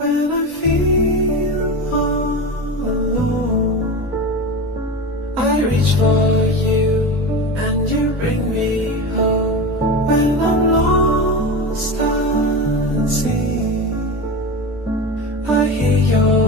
When I feel all alone, I reach for you and you bring me home. When I'm lost at sea, I hear your